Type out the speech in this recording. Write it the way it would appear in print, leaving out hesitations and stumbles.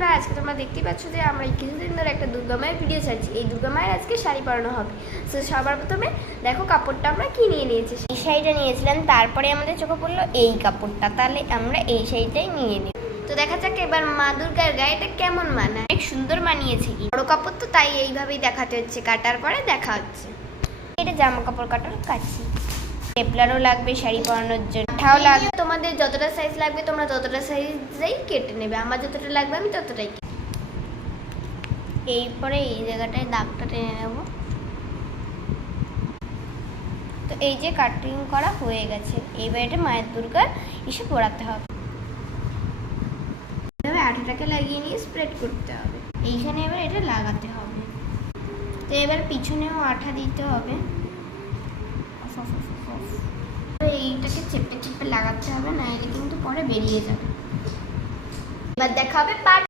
বন্ধুরা, আজকে তোমরা দেখতে পাচ্ছ যে আমরা কিছুদিন ধরে একটা দুর্গা মায়ের ভিডিও ছাড়ছি। এই দুর্গা মায়ের আজকে শাড়ি পরানো হবে। তো সবার প্রথমে দেখো কাপড়টা আমরা কি নিয়ে নিয়েছি। এই শাড়িটা নিয়েছিলাম, তারপরে আমাদের চোখে পড়লো এই কাপড়টা, তাহলে আমরা এই শাড়িটাই নিয়ে নিই। তো দেখা যাক এবার মা দুর্গার গায়েটা কেমন মানায়। অনেক সুন্দর মানিয়েছে, কি বড় কাপড় তো, তাই এইভাবেই দেখাতে হচ্ছে। কাটার পরে দেখা হচ্ছে। এটা জামা কাপড় কাটার কাছি, স্টেপলারও লাগবে শাড়ি পরানোর জন্য, আঠাও লাগবে। তোমাদের যতটা সাইজ লাগবে তোমরা ততটা সাইজেই কেটে নেবে। আমার যতটা লাগবে আমি ততটাই। এরপরে এই জায়গাটায় দাগটা টেনে নেব। তো এই যে কাটিং করা হয়ে গেছে, এইবার এটা মায়ের দুর্গার এসে পরাতে হবে। এভাবে আঠাটাকে লাগিয়ে নিয়ে স্প্রেড করতে হবে। এইখানে এবার এটা লাগাতে হবে। তো এবার পিছনেও আঠা দিতে হবে। এইটাকে চেপে চেপে লাগাতে হবে, নাহলে কিন্তু পরে বেরিয়ে যাবে। এবার দেখা হবে পার্ট